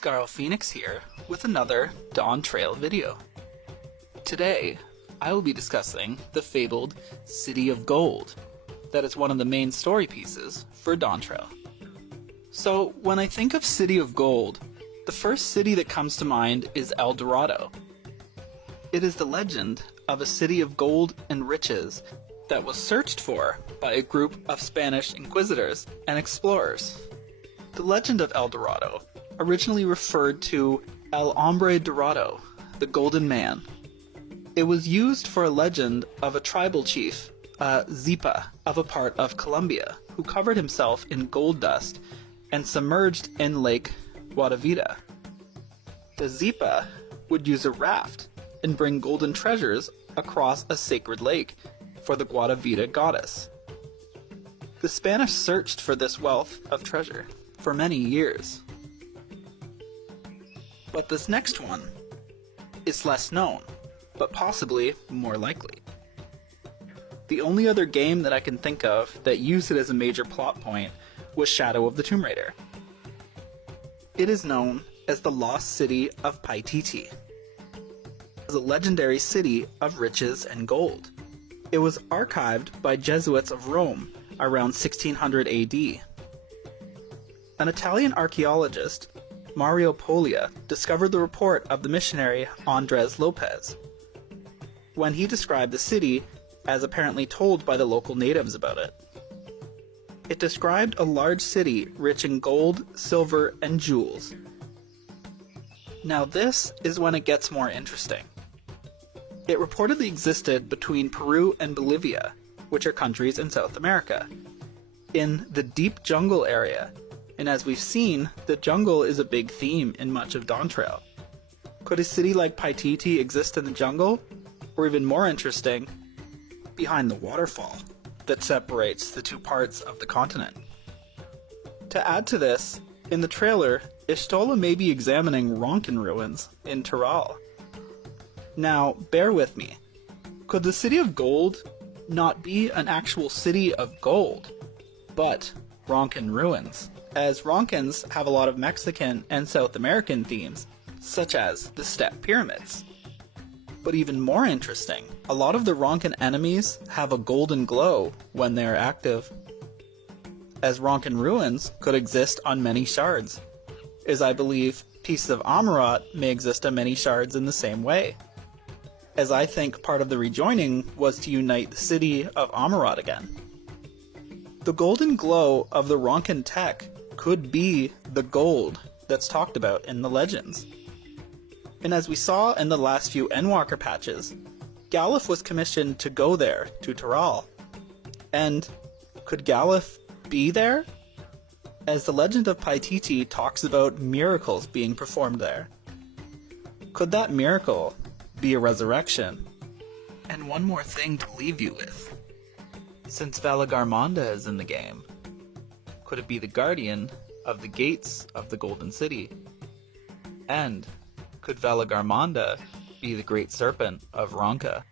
Phoenix here with another DawnTrail video. Today, I will be discussing the fabled City of Gold that is one of the main story pieces for DawnTrail. So, when I think of City of Gold, the first city that comes to mind is El Dorado. It is the legend of a city of gold and riches that was searched for by a group of Spanish inquisitors and explorers. The legend of El Dorado originally referred to El Hombre Dorado, the Golden Man. It was used for a legend of a tribal chief, Zipa, of a part of Colombia, who covered himself in gold dust and submerged in Lake Guatavita. The Zipa would use a raft and bring golden treasures across a sacred lake for the Guatavita goddess. The Spanish searched for this wealth of treasure for many years. But this next one is less known, but possibly more likely. The only other game that I can think of that used it as a major plot point was Shadow of the Tomb Raider. It is known as the Lost City of Paititi. It was a legendary city of riches and gold. It was archived by Jesuits of Rome around 1600 AD. An Italian archaeologist, Mario Poglia, discovered the report of the missionary Andres Lopez when he described the city as apparently told by the local natives about it. It described a large city rich in gold, silver, and jewels. Now this is when it gets more interesting. It reportedly existed between Peru and Bolivia, which are countries in South America, in the deep jungle area, and as we've seen, the jungle is a big theme in much of DawnTrail. Could a city like Paititi exist in the jungle? Or even more interesting, behind the waterfall that separates the two parts of the continent. To add to this, in the trailer, Y'shtola may be examining Ronken ruins in Tyrol. Now, bear with me. Could the City of Gold not be an actual city of gold, but Ronken ruins? As Ronkens have a lot of Mexican and South American themes, such as the Step Pyramids. But even more interesting, a lot of the Ronken enemies have a golden glow when they are active, as Ronken ruins could exist on many shards, as I believe pieces of Amarat may exist on many shards in the same way, as I think part of the rejoining was to unite the city of Amarat again. The golden glow of the Ronken tech could be the gold that's talked about in the legends. And as we saw in the last few ENDWALKER patches, Galuf was commissioned to go there, to Tyrol. And could Galuf be there? As the legend of Paititi talks about miracles being performed there. Could that miracle be a resurrection? And one more thing to leave you with. Since Valagarmonda is in the game, could it be the guardian of the gates of the Golden City? And could Valagarmonda be the great serpent of Ronka?